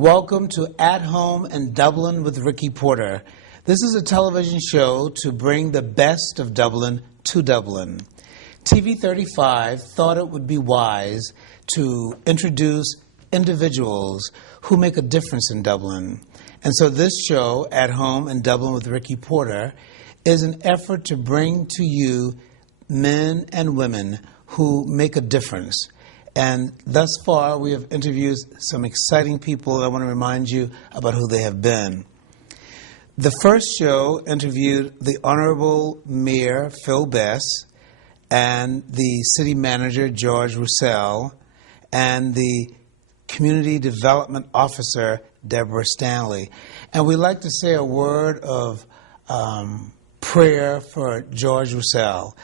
Welcome to At Home in Dublin with Ricky Porter. This is a television show to bring the best of Dublin to Dublin. TV 35 thought it would be wise to introduce individuals who make a difference in Dublin. And so this show, At Home in Dublin with Ricky Porter, is an effort to bring to you men and women who make a difference. And thus far, we have interviewed some exciting people, and I want to remind you about who they have been. The first show interviewed the Honorable Mayor Phil Bess and the City Manager George Roussel and the Community Development Officer Deborah Stanley. And we'd like to say a word of prayer for George Roussel.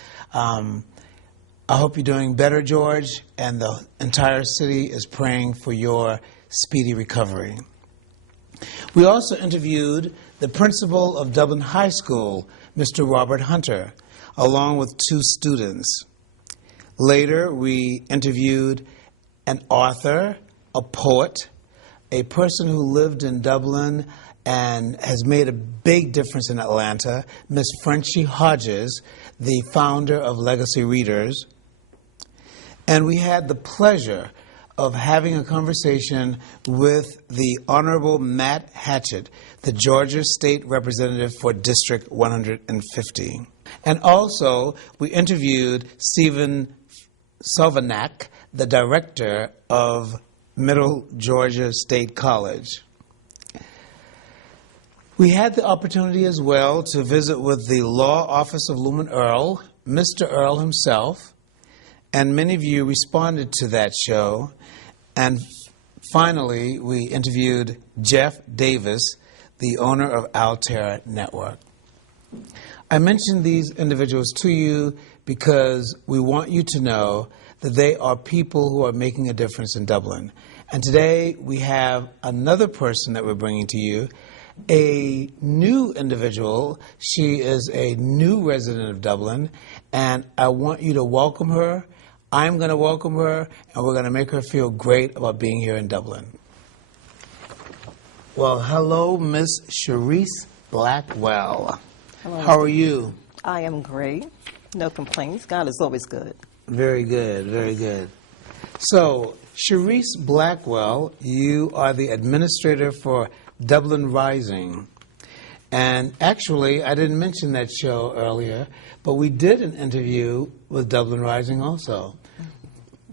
I hope you're doing better, George, and the entire city is praying for your speedy recovery. We also interviewed the principal of Dublin High School, Mr. Robert Hunter, along with two students. Later, we interviewed an author, a poet, a person who lived in Dublin and has made a big difference in Atlanta, Miss Frenchie Hodges, the founder of Legacy Readers. And we had the pleasure of having a conversation with the Honorable Matt Hatchett, the Georgia State Representative for District 150. And also, we interviewed Stephen Sovanak, the director of Middle Georgia State College. We had the opportunity as well to visit with the Law Office of Lumen Earl, Mr. Earl himself, and many of you responded to that show. And finally, we interviewed Jeff Davis, the owner of Altair Network. I mentioned these individuals to you because we want you to know that they are people who are making a difference in Dublin. And today we have another person that we're bringing to you, a new individual. She is a new resident of Dublin, and I want you to welcome her. I'm going to welcome her, and we're going to make her feel great about being here in Dublin. Well, hello, Miss Cherise Blackwell. Hello. How are you? I am great. No complaints. God is always good. Very good, very good. So, Cherise Blackwell, you are the administrator for Dublin Rising. And actually, I didn't mention that show earlier, but we did an interview with Dublin Rising also.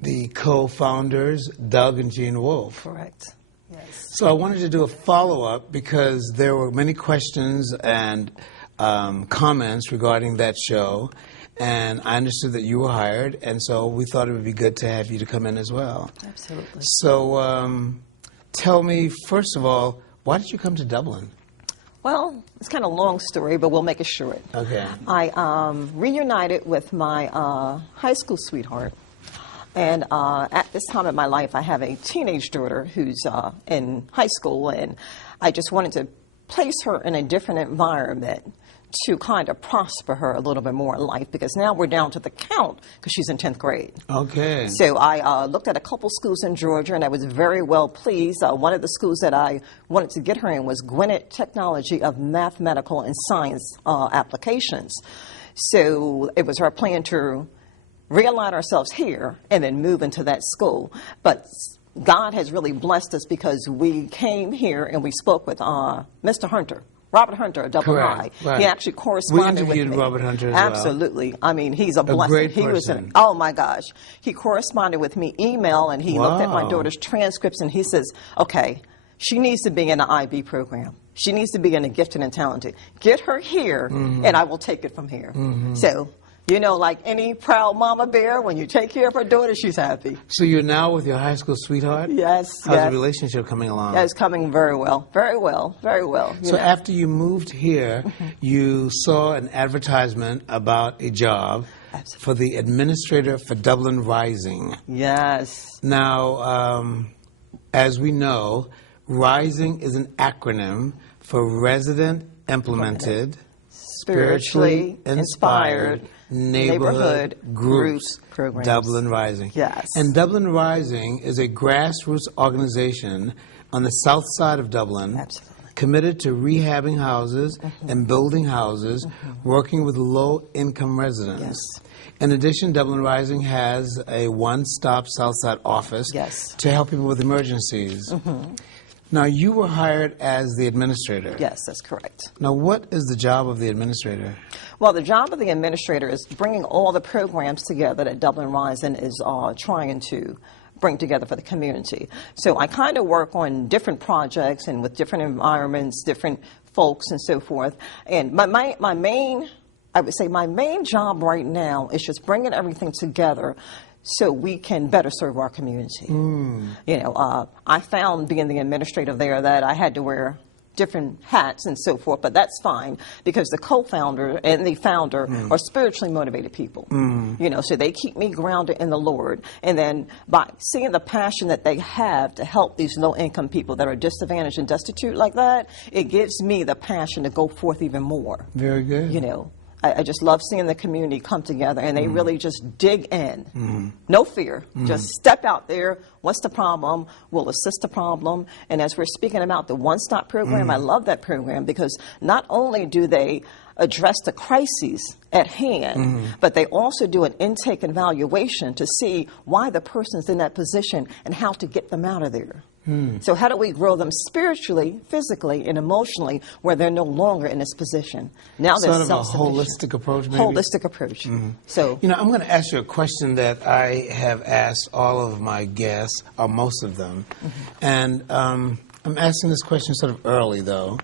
The co-founders, Doug and Jean Wolfe. Correct. Yes. So I wanted to do a follow-up because there were many questions and comments regarding that show, and I understood that you were hired, and so we thought it would be good to have you to come in as well. Absolutely. So tell me, first of all, why did you come to Dublin? Well, it's kind of a long story, but we'll make it short. Okay. I reunited with my high school sweetheart. And at this time in my life, I have a teenage daughter who's in high school, and I just wanted to place her in a different environment to kind of prosper her a little bit more in life, because now we're down to the count because she's in 10th grade. Okay. So I looked at a couple schools in Georgia, and I was very well pleased. One of the schools that I wanted to get her in was Gwinnett Technology of Mathematical and Science Applications. So it was our plan to realign ourselves here and then move into that school. But God has really blessed us because we came here and we spoke with Mr. Hunter. Robert Hunter of Dublin High. Right. He actually corresponded with me. We interviewed Robert Hunter as well. Absolutely. I mean, he's a blessing. Great he was person. oh my gosh. He corresponded with me email, and he looked at my daughter's transcripts, and he says, okay, she needs to be in the IB program. She needs to be in the gifted and talented. Get her here, and I will take it from here. So, you know, like any proud mama bear, when you take care of her daughter, she's happy. So you're now with your high school sweetheart? Yes. How's yes. the relationship coming along? Yeah, it's coming very well. Very well. Very well. So after you moved here, you saw an advertisement about a job for the administrator for Dublin Rising. Yes. Now, as we know, Rising is an acronym for Resident Implemented, Spiritually Inspired Neighborhood Groups Programs. Dublin Rising. Yes. And Dublin Rising is a grassroots organization on the south side of Dublin. Absolutely. Committed to rehabbing houses and building houses, working with low-income residents. Yes. In addition, Dublin Rising has a one-stop Southside office Yes. to help people with emergencies. Now, you were hired as the administrator. Yes, that's correct. Now, what is the job of the administrator? Well, the job of the administrator is bringing all the programs together that Dublin Rising is trying to bring together for the community. So I kind of work on different projects and with different environments, different folks and so forth. And my main, I would say my main job right now is just bringing everything together so we can better serve our community. You know, I found being the administrator there that I had to wear different hats and so forth, but that's fine because the co-founder and the founder are spiritually motivated people. You know, so they keep me grounded in the Lord. And then by seeing the passion that they have to help these low-income people that are disadvantaged and destitute like that, it gives me the passion to go forth even more. Very good. You know, I just love seeing the community come together and they really just dig in. No fear. Just step out there. What's the problem? We'll assist the problem. And as we're speaking about the one-stop program, I love that program because not only do they address the crises at hand, but they also do an intake and evaluation to see why the person's in that position and how to get them out of there. So how do we grow them spiritually, physically, and emotionally where they're no longer in this position? Now they're Sort of a self-sufficient. holistic approach, maybe? Holistic approach. So, You know, I'm going to ask you a question that I have asked all of my guests, or most of them. And I'm asking this question sort of early, though.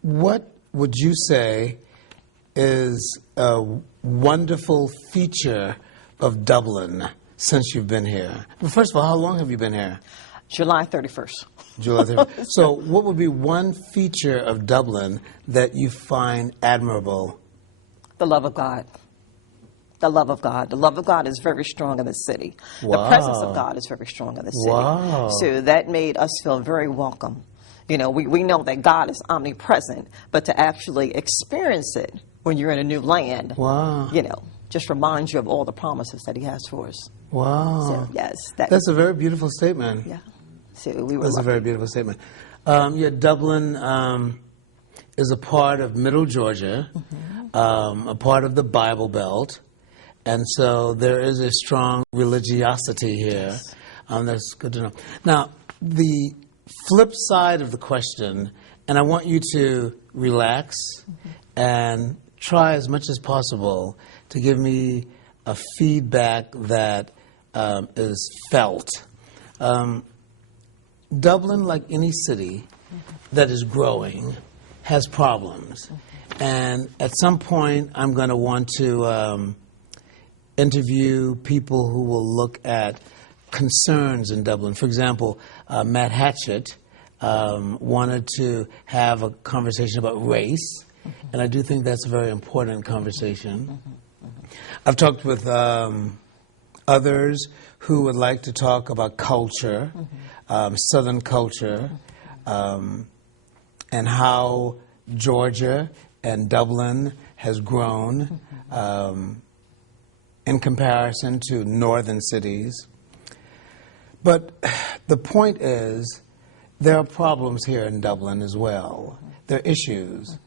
What would you say is a wonderful feature of Dublin since you've been here? Well, first of all, how long have you been here? July 31st. July 30th. So what would be one feature of Dublin that you find admirable? The love of God. The love of God. The love of God is very strong in the city. Wow. The presence of God is very strong in the city. Wow. So that made us feel very welcome. You know, we know that God is omnipresent, but to actually experience it when you're in a new land, Wow. you know, just reminds you of all the promises that He has for us. Wow. So, yes. That's a very beautiful statement. Yeah. So we were That's a very beautiful statement. Yeah, Dublin is a part of Middle Georgia, a part of the Bible Belt, and so there is a strong religiosity here. Yes. That's good to know. Now, the flip side of the question, and I want you to relax and try as much as possible to give me a feedback that is felt. Dublin, like any city that is growing, has problems. And at some point, I'm going to want to interview people who will look at concerns in Dublin. For example, Matt Hatchett wanted to have a conversation about race, and I do think that's a very important conversation. I've talked with others who would like to talk about culture, Southern culture, and how Georgia and Dublin has grown in comparison to northern cities. But the point is, there are problems here in Dublin as well. There are issues.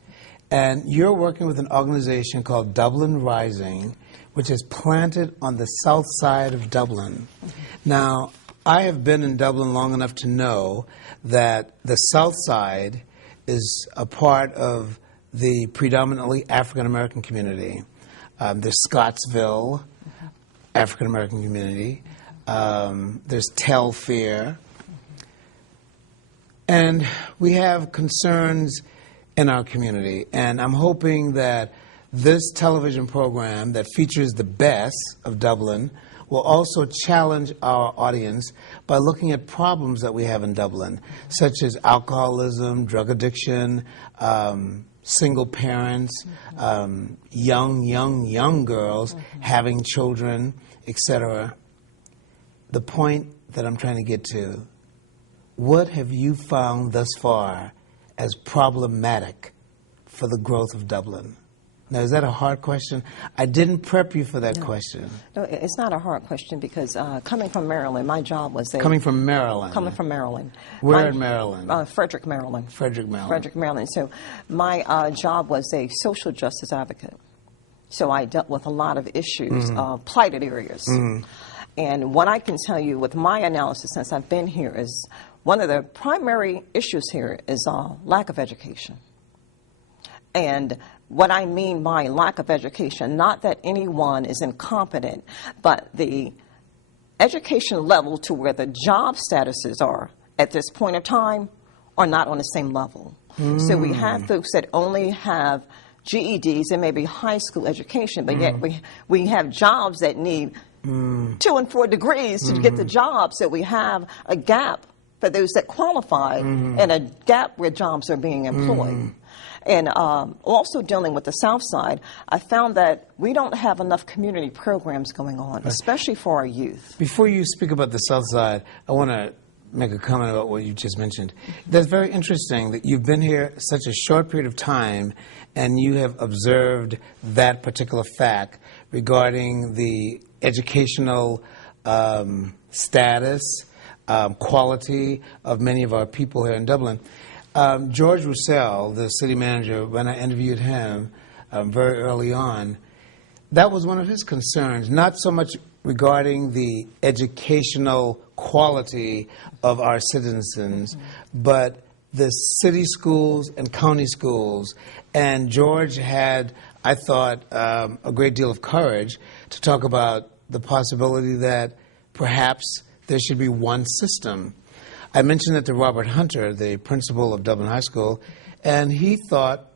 And you're working with an organization called Dublin Rising, which is planted on the south side of Dublin. Now, I have been in Dublin long enough to know that the south side is a part of the predominantly African-American community. There's Scottsville, African-American community. There's Telfair. And we have concerns in our community. And I'm hoping that this television program that features the best of Dublin will also challenge our audience by looking at problems that we have in Dublin, such as alcoholism, drug addiction, single parents, young girls having children, etc. The point that I'm trying to get to, what have you found thus far as problematic for the growth of Dublin? Now, is that a hard question? I didn't prep you for that question. No, it's not a hard question because coming from Maryland, my job was Coming from Maryland. Coming from Maryland. Where in Maryland? Frederick, Maryland. Frederick, Maryland. Frederick, Maryland. So my job was a social justice advocate. So I dealt with a lot of issues, plighted areas. And what I can tell you with my analysis since I've been here is one of the primary issues here is lack of education. And what I mean by lack of education, not that anyone is incompetent, but the education level to where the job statuses are at this point of time are not on the same level. So we have folks that only have GEDs and maybe high school education, but yet we have jobs that need 2 and 4 degrees to get the job. So we have a gap for those that qualify and a gap where jobs are being employed. And also dealing with the South Side, I found that we don't have enough community programs going on, especially for our youth. Before you speak about the South Side, I want to make a comment about what you just mentioned. That's very interesting that you've been here such a short period of time and you have observed that particular fact regarding the educational status, quality of many of our people here in Dublin. George Roussel, the city manager, when I interviewed him very early on, that was one of his concerns, not so much regarding the educational quality of our citizens, but the city schools and county schools. And George had, I thought, a great deal of courage to talk about the possibility that perhaps there should be one system. I mentioned it to Robert Hunter, the principal of Dublin High School, and he thought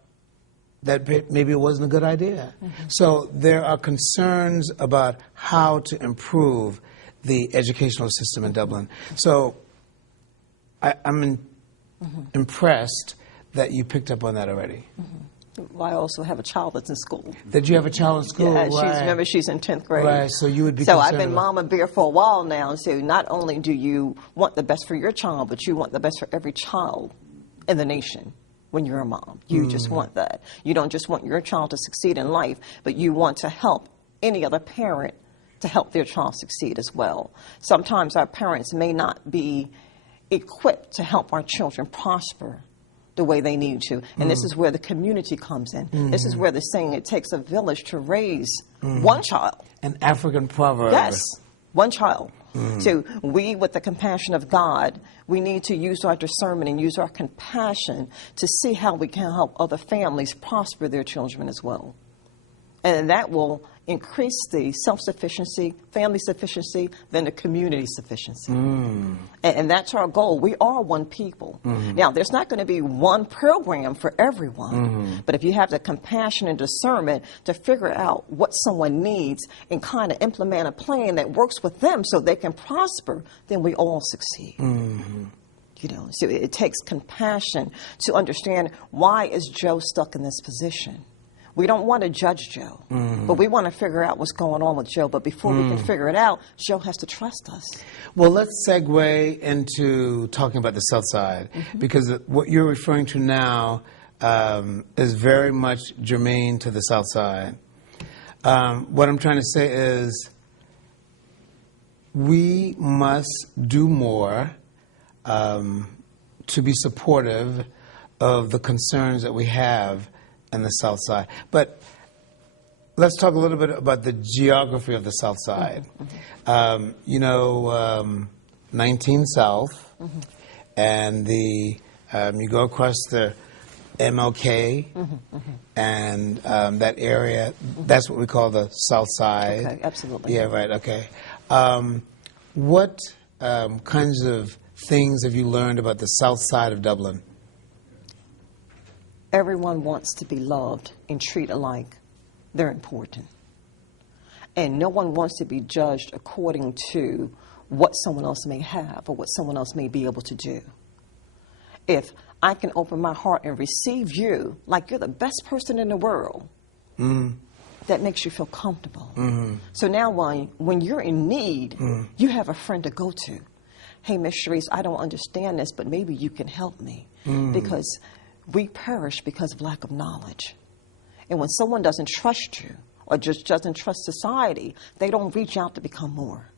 that maybe it wasn't a good idea. So there are concerns about how to improve the educational system in Dublin. So I'm impressed that you picked up on that already. Well, I also have a child that's in school. Did you have a child in school? Yeah, remember she's in 10th grade. Right, so you would be So concerned I've been about... mama bear for a while now, so not only do you want the best for your child, but you want the best for every child in the nation when you're a mom. You just want that. You don't just want your child to succeed in life, but you want to help any other parent to help their child succeed as well. Sometimes our parents may not be equipped to help our children prosper the way they need to. And this is where the community comes in. This is where the saying, it takes a village to raise one child. An African proverb. Yes, one child. So we, with the compassion of God, we need to use our discernment and use our compassion to see how we can help other families prosper their children as well. And that will increase the self-sufficiency, family sufficiency, then the community sufficiency. And that's our goal. We are one people. Now, there's not going to be one program for everyone, but if you have the compassion and discernment to figure out what someone needs and kind of implement a plan that works with them so they can prosper, then we all succeed. You know, so it takes compassion to understand, why is Joe stuck in this position? We don't want to judge Joe, but we want to figure out what's going on with Joe. But before we can figure it out, Joe has to trust us. Well, let's segue into talking about the South Side, because what you're referring to now is very much germane to the South Side. What I'm trying to say is we must do more to be supportive of the concerns that we have in the South Side. But let's talk a little bit about the geography of the South Side. You know, 19 South, and the you go across the MLK, and that area, that's what we call the South Side. Okay, absolutely. Yeah, right, okay. What kinds of things have you learned about the South Side of Dublin? Everyone wants to be loved and treated like they're important. And no one wants to be judged according to what someone else may have or what someone else may be able to do. If I can open my heart and receive you like you're the best person in the world, that makes you feel comfortable. So now when you're in need, you have a friend to go to. Hey, Miss Cherise, I don't understand this, but maybe you can help me. Because we perish because of lack of knowledge. And when someone doesn't trust you or just doesn't trust society, they don't reach out to become more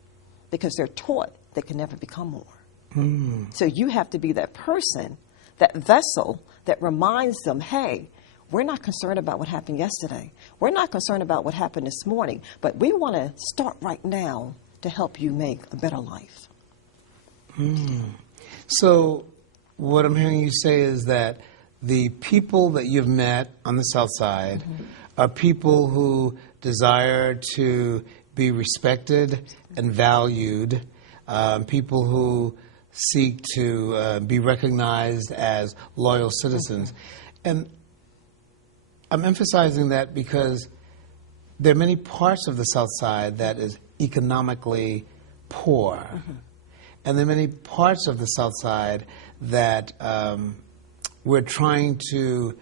because they're taught they can never become more. So you have to be that person, that vessel that reminds them, hey, we're not concerned about what happened yesterday. We're not concerned about what happened this morning, but we want to start right now to help you make a better life. So what I'm hearing you say is that the people that you've met on the South Side are people who desire to be respected and valued, people who seek to be recognized as loyal citizens. And I'm emphasizing that because there are many parts of the South Side that is economically poor. And there are many parts of the South Side that we're trying to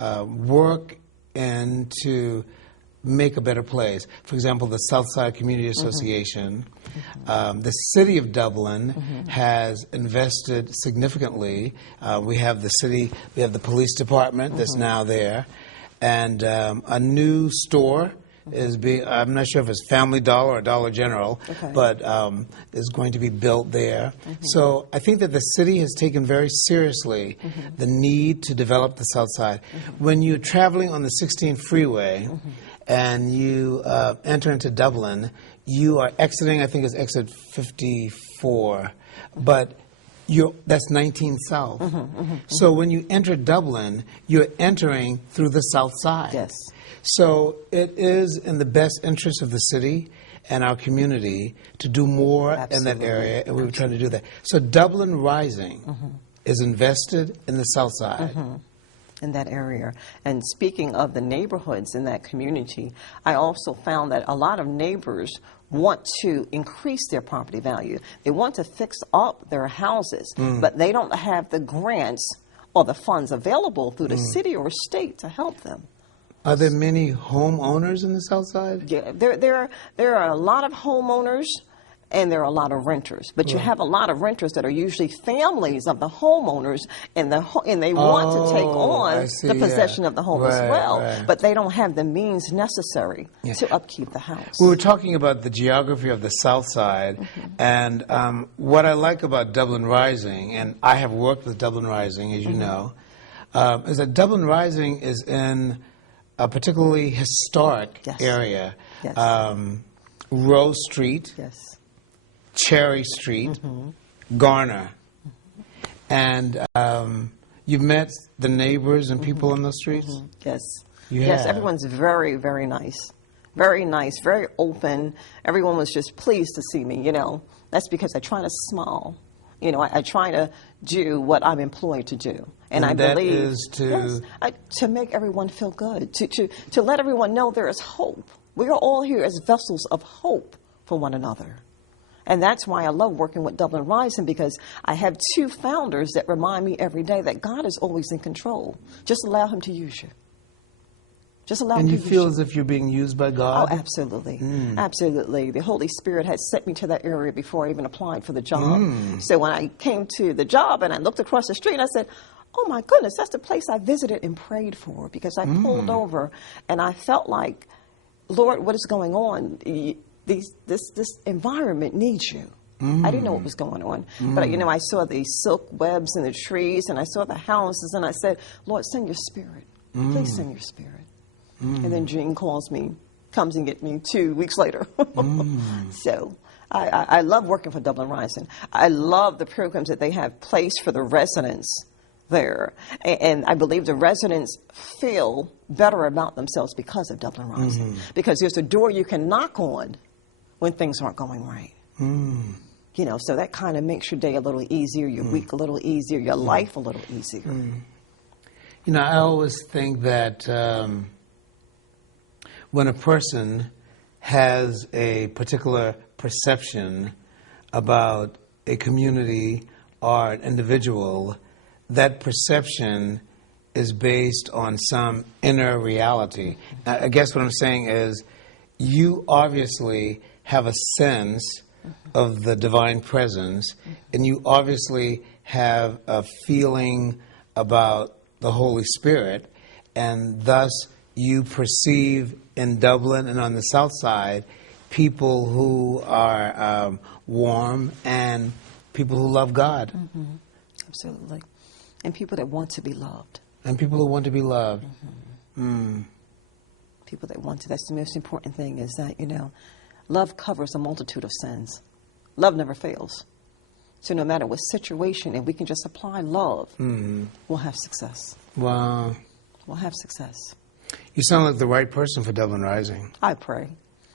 work and to make a better place. For example, the South Side Community Association, the City of Dublin has invested significantly. We have the city, we have the police department that's now there, and a new store is being, I'm not sure if it's Family Dollar or Dollar General, but is going to be built there. So I think that the city has taken very seriously the need to develop the South Side. When you're traveling on the 16 freeway and you enter into Dublin, you are exiting, I think it's exit 54, but that's 19 South. So when you enter Dublin, you're entering through the South Side. Yes. So it is in the best interest of the city and our community to do more in that area, and we were trying to do that. So Dublin Rising is invested in the South Side. In that area. And speaking of the neighborhoods in that community, I also found that a lot of neighbors want to increase their property value. They want to fix up their houses, but they don't have the grants or the funds available through the city or state to help them. Are there many homeowners in the South Side? Yeah, there are a lot of homeowners and there are a lot of renters. But you have a lot of renters that are usually families of the homeowners, and they want to take on the possession of the home as well. But they don't have the means necessary to upkeep the house. We were talking about the geography of the South Side, and what I like about Dublin Rising, and I have worked with Dublin Rising, as you know, is that Dublin Rising is in a particularly historic area. Rose Street, Cherry Street, Garner. And you've met the neighbors and people on those streets? Yes. You Yes, have. everyone's very, very nice. Very nice, very open. Everyone was just pleased to see me, you know. That's because I try to smile. You know, I try to do what I'm employed to do. And I that believe is to... to make everyone feel good, to let everyone know there is hope. We are all here as vessels of hope for one another. And that's why I love working with Dublin Rising, because I have two founders that remind me every day that God is always in control. Just allow him to use you. Just allow him to use you. And you feel as if you're being used by God? Oh, absolutely. Absolutely. The Holy Spirit had sent me to that area before I even applied for the job. So when I came to the job and I looked across the street, I said, oh my goodness, that's the place I visited and prayed for, because I pulled over and I felt like, Lord, what is going on? This environment needs you. I didn't know what was going on. But, you know, I saw the silk webs in the trees, and I saw the houses, and I said, Lord, send your spirit. Please send your spirit. And then Jean comes and gets me 2 weeks later. So I love working for Dublin Rising. I love the programs that they have placed for the residents there. And I believe the residents feel better about themselves because of Dublin Rising. Because there's a door you can knock on when things aren't going right. You know, so that kind of makes your day a little easier, your week a little easier, your life a little easier. You know, I always think that when a person has a particular perception about a community or an individual, that perception is based on some inner reality. I guess what I'm saying is, you obviously have a sense of the divine presence, and you obviously have a feeling about the Holy Spirit, and thus you perceive in Dublin and on the south side people who are warm and people who love God. Mm-hmm. Absolutely. And people that want to be loved. And people who want to be loved. Mm-hmm. People that want to. That's the most important thing, is that, love covers a multitude of sins. Love never fails. So no matter what situation, if we can just apply love, we'll have success. Wow. We'll have success. You sound like the right person for Dublin Rising. I pray.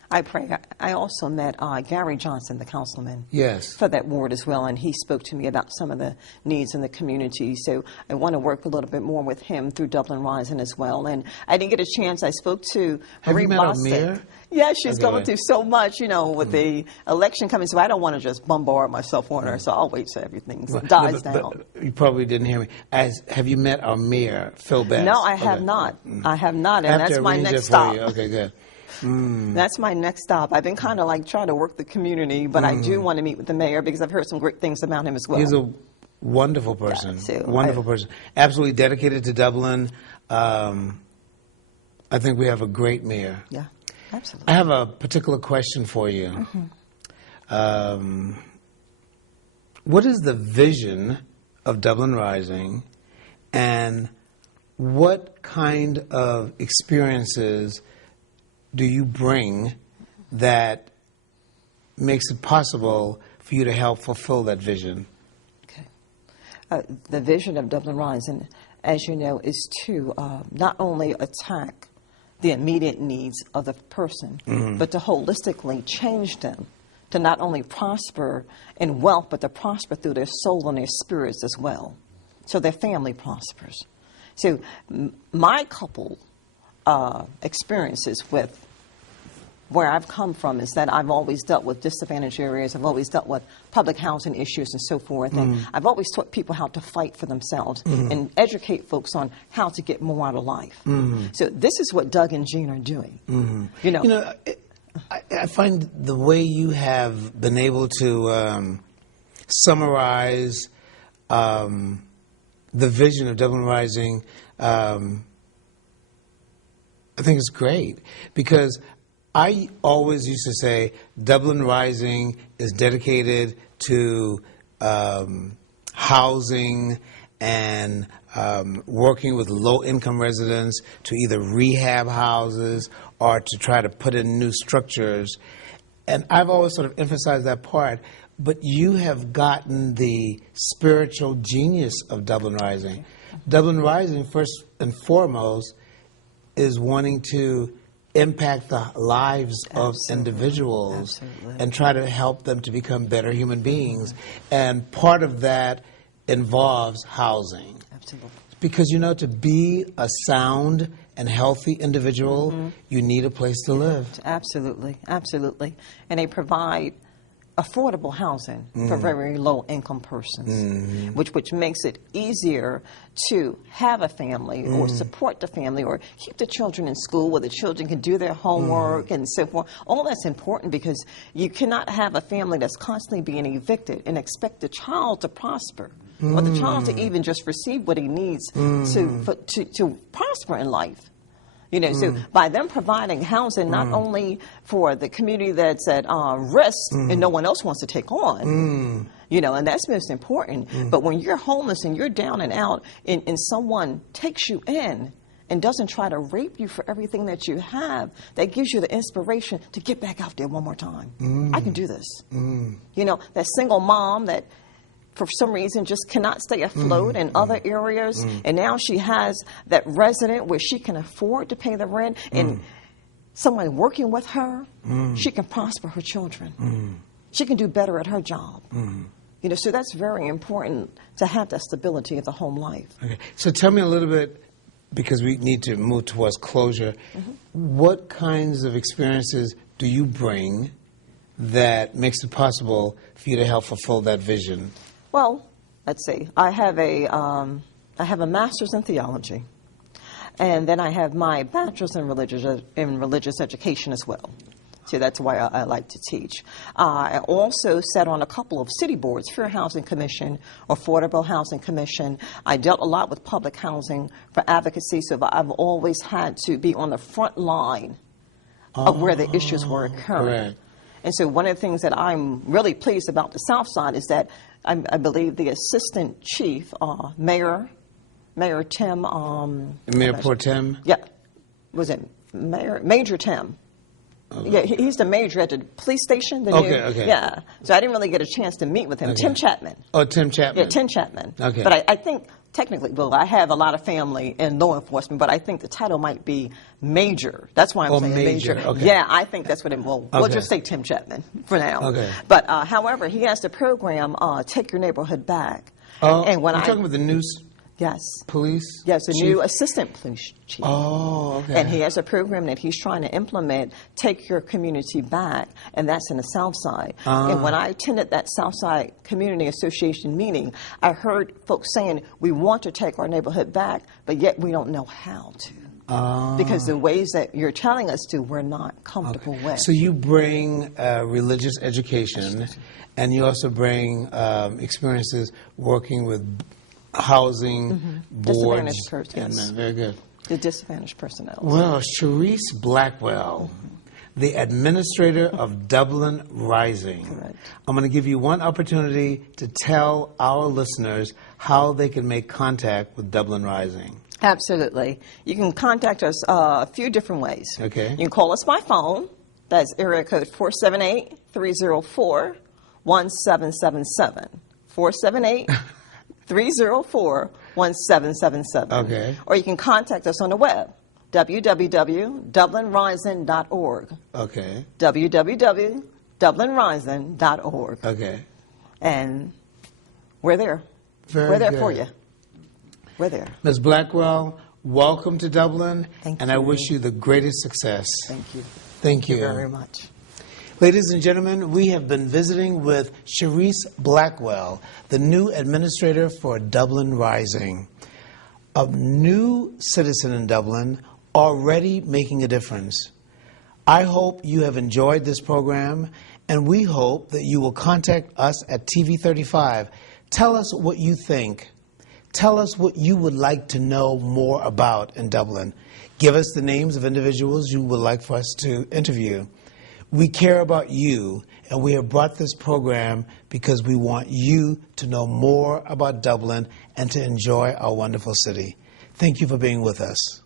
I also met Gary Johnson, the councilman, yes, for that ward as well, and he spoke to me about some of the needs in the community. So I want to work a little bit more with him through Dublin Rising as well. And I didn't get a chance. I spoke to Have you met our mayor? Yeah, she's going through so much, with the election coming. So I don't want to just bombard myself on her. So I'll wait till everything dies down. But you probably didn't hear me. Have you met our mayor, Phil Best? No, I have not. I have not, and After that's my next for stop. you. Okay, good. That's my next stop. I've been kind of like trying to work the community, but I do want to meet with the mayor because I've heard some great things about him as well. He's a wonderful person. Yeah, so wonderful person. Absolutely dedicated to Dublin. I think we have a great mayor. Yeah, absolutely. I have a particular question for you. What is the vision of Dublin Rising, and what kind of experiences do you bring that makes it possible for you to help fulfill that vision? Okay. The vision of Dublin Rising, as you know, is to not only attack the immediate needs of the person, but to holistically change them to not only prosper in wealth, but to prosper through their soul and their spirits as well, so their family prospers. So my couple experiences with where I've come from is that I've always dealt with disadvantaged areas. I've always dealt with public housing issues and so forth. And I've always taught people how to fight for themselves and educate folks on how to get more out of life. So this is what Doug and Jean are doing. I find the way you have been able to summarize the vision of Dublin Rising, I think it's great, because I always used to say Dublin Rising is dedicated to housing and working with low-income residents to either rehab houses or to try to put in new structures. And I've always sort of emphasized that part. But you have gotten the spiritual genius of Dublin Rising. Dublin Rising, first and foremost, is wanting to impact the lives of individuals and try to help them to become better human beings. And part of that involves housing. Absolutely. Because, to be a sound and healthy individual, you need a place to live. Absolutely, absolutely. And they provide affordable housing for very low-income persons, which makes it easier to have a family or support the family or keep the children in school where the children can do their homework and so forth. All that's important, because you cannot have a family that's constantly being evicted and expect the child to prosper or the child to even just receive what he needs to prosper in life. So by them providing housing not only for the community that's at risk and no one else wants to take on, and that's most important. But when you're homeless and you're down and out and someone takes you in and doesn't try to rape you for everything that you have, that gives you the inspiration to get back out there one more time. I can do this. That single mom that for some reason just cannot stay afloat in other areas, and now she has that resident where she can afford to pay the rent, and someone working with her, she can prosper her children. She can do better at her job. So that's very important, to have that stability of the home life. Okay. So tell me a little bit, because we need to move towards closure, what kinds of experiences do you bring that makes it possible for you to help fulfill that vision? Well, let's see. I have a master's in theology, and then I have my bachelor's in religious education as well. So that's why I like to teach. I also sat on a couple of city boards, Fair Housing Commission, Affordable Housing Commission. I dealt a lot with public housing for advocacy, so I've always had to be on the front line of where the issues were occurring. Correct. And so one of the things that I'm really pleased about the South Side is that I believe the Assistant Chief, Mayor Tim... Mayor Pro Tem? Yeah. Was it Major Tim? Yeah, he's the major at the police station. Okay. Yeah. So I didn't really get a chance to meet with him. Okay. Tim Chapman. Oh, Tim Chapman. Yeah, Tim Chapman. Okay. But I think technically, well, I have a lot of family in law enforcement, but I think the title might be major. That's why I'm saying major. Okay. Yeah, I think that's what it will. We'll Okay. just say Tim Chapman for now. Okay. But however, he has the program Take Your Neighborhood Back. Oh, and when you're talking about the new yes. police? Yes, the chief? new assistant police chief. Oh, okay. And he has a program that he's trying to implement, Take Your Community Back, and that's in the South Side. And when I attended that South Side Community Association meeting, I heard folks saying, we want to take our neighborhood back, but yet we don't know how to. Because the ways that you're telling us to, we're not comfortable with. So you bring religious education, and you also bring experiences working with housing boards. Disadvantaged persons. And, very good. The disadvantaged personnel. Well, Cherise Blackwell, the administrator of Dublin Rising. Correct. I'm going to give you one opportunity to tell our listeners how they can make contact with Dublin Rising. Absolutely. You can contact us a few different ways. Okay. You can call us by phone. That's area code 478-304-1777. 478-304-1777. Okay. Or you can contact us on the web, www.dublinrising.org. Okay. www.dublinrising.org. Okay. And we're there. Very we're there good. for you. We're there. Ms. Blackwell, welcome to Dublin. Thank and you. I wish you the greatest success. Thank you. Thank you. Very much. Ladies and gentlemen, we have been visiting with Cherise Blackwell, the new administrator for Dublin Rising. A new citizen in Dublin, already making a difference. I hope you have enjoyed this program, and we hope that you will contact us at TV35. Tell us what you think. Tell us what you would like to know more about in Dublin. Give us the names of individuals you would like for us to interview. We care about you, and we have brought this program because we want you to know more about Dublin and to enjoy our wonderful city. Thank you for being with us.